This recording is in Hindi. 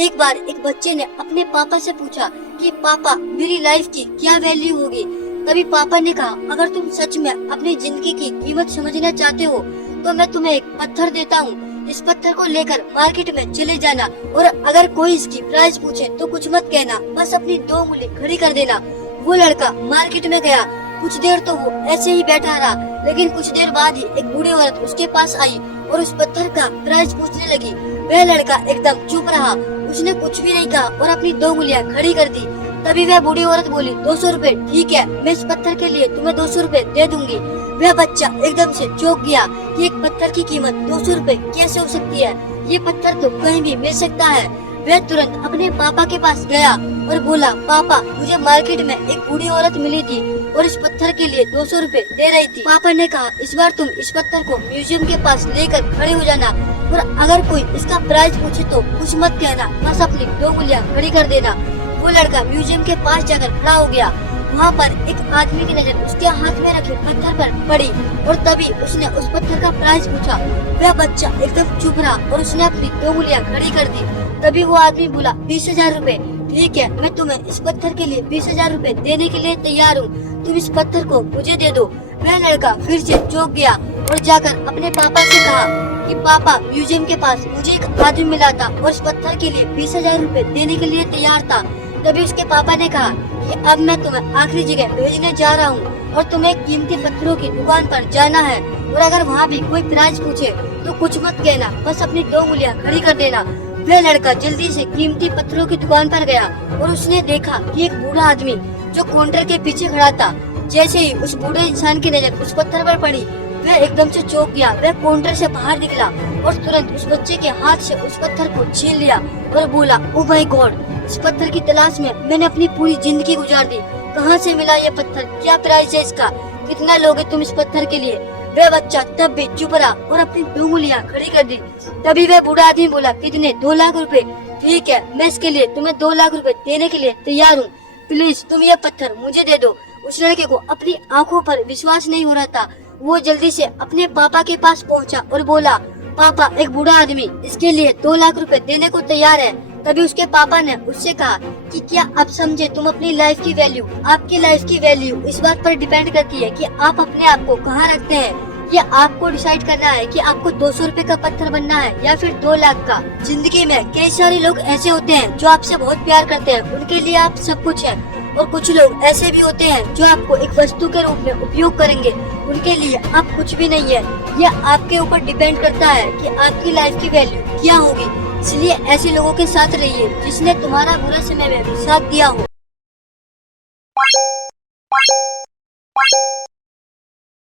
एक बार एक बच्चे ने अपने पापा से पूछा कि पापा मेरी लाइफ की क्या वैल्यू होगी। तभी पापा ने कहा, अगर तुम सच में अपनी जिंदगी की कीमत समझना चाहते हो तो मैं तुम्हें एक पत्थर देता हूँ। इस पत्थर को लेकर मार्केट में चले जाना और अगर कोई इसकी प्राइस पूछे तो कुछ मत कहना, बस अपनी 2 उंगली खड़ी कर देना। वो लड़का मार्केट में गया। कुछ देर तो वो ऐसे ही बैठा रहा, लेकिन कुछ देर बाद ही एक बूढ़ी औरत उसके पास आई और उस पत्थर का प्राइस पूछने लगी। वह लड़का एकदम चुप रहा, उसने कुछ भी नहीं कहा और अपनी 2 उंगलियां खड़ी कर दी। तभी वह बूढ़ी औरत बोली, 200 रुपए। ठीक है, मैं इस पत्थर के लिए तुम्हें 200 रुपए दे दूंगी। वह बच्चा एकदम से चौंक गया कि एक पत्थर की कीमत 200 रुपए कैसे हो सकती है, ये पत्थर तो कहीं भी मिल सकता है। वह तुरंत अपने पापा के पास गया और बोला, पापा मुझे मार्केट में एक बूढ़ी औरत मिली थी और इस पत्थर के लिए 200 रुपए दे रही थी। पापा ने कहा, इस बार तुम इस पत्थर को म्यूजियम के पास लेकर खड़े हो जाना और अगर कोई इसका प्राइस पूछे तो कुछ मत कहना, बस अपनी 2 उंगलियां खड़ी कर देना। वो लड़का म्यूजियम के पास जाकर खड़ा हो गया। वहाँ पर एक आदमी की नजर उसके हाथ में रखे पत्थर पर पड़ी और तभी उसने उस पत्थर का प्राइस पूछा। वह बच्चा एकदम चुप रहा और उसने अपनी 2 उंगलियां खड़ी कर दी। तभी वो आदमी बोला, 20,000 रुपए। ठीक है, मैं तुम्हें इस पत्थर के लिए 20,000 रुपए देने के लिए तैयार हूँ, तुम इस पत्थर को मुझे दे दो। वह लड़का फिर से चौंक गया और जाकर अपने पापा से कहा कि पापा म्यूजियम के पास मुझे एक आदमी मिला था और इस पत्थर के लिए 20,000 रुपए देने के लिए तैयार था। तभी उसके पापा ने कहा कि अब मैं तुम्हें आखिरी जगह भेजने जा रहा हूँ और तुम्हें कीमती पत्थरों की दुकान पर जाना है और अगर वहाँ भी कोई प्राइस पूछे तो कुछ मत कहना, बस अपनी 2 उंगलियां खड़ी कर देना। वह लड़का जल्दी से कीमती पत्थरों की दुकान पर गया और उसने देखा कि एक बूढ़ा आदमी जो काउंटर के पीछे खड़ा था। जैसे ही उस बूढ़े इंसान की नजर उस पत्थर पर पड़ी, वह एकदम से चौंक गया। वह काउंटर से बाहर निकला और तुरंत उस बच्चे के हाथ से उस पत्थर को छीन लिया और बोला, ओ माय गॉड, इस पत्थर की तलाश में मैंने अपनी पूरी जिंदगी गुजार दी। कहाँ से मिला ये पत्थर, क्या प्राइस है इसका, कितना लोगे तुम इस पत्थर के लिए। वह बच्चा तब भी चुप रहा और अपनी 2 उंगलियां खड़ी कर दी। तभी वह बूढ़ा आदमी बोला, कितने, 2 लाख रुपए। ठीक है, मैं इसके लिए तुम्हें 2 लाख रुपए देने के लिए तैयार हूँ, प्लीज तुम ये पत्थर मुझे दे दो। उस लड़के को अपनी आंखों पर विश्वास नहीं हो रहा था। वो जल्दी से अपने पापा के पास पहुंचा और बोला, पापा एक बूढ़ा आदमी इसके लिए 2 लाख रुपए देने को तैयार है। तभी उसके पापा ने उससे कहा कि क्या आप समझे तुम अपनी लाइफ की वैल्यू, आपकी लाइफ की वैल्यू इस बात पर डिपेंड करती है कि आप अपने आप को कहाँ रखते हैं। ये आपको डिसाइड करना है कि आपको 200 रुपए का पत्थर बनना है या फिर 2 लाख का। जिंदगी में कई सारे लोग ऐसे होते हैं जो आपसे बहुत प्यार करते हैं, उनके लिए आप सब कुछ है, और कुछ लोग ऐसे भी होते हैं जो आपको एक वस्तु के रूप में उपयोग करेंगे, उनके लिए आप कुछ भी नहीं है। यह आपके ऊपर डिपेंड करता है कि आपकी लाइफ की वैल्यू क्या होगी। इसलिए ऐसे लोगों के साथ रहिए जिसने तुम्हारा बुरा समय में भी साथ दिया हो।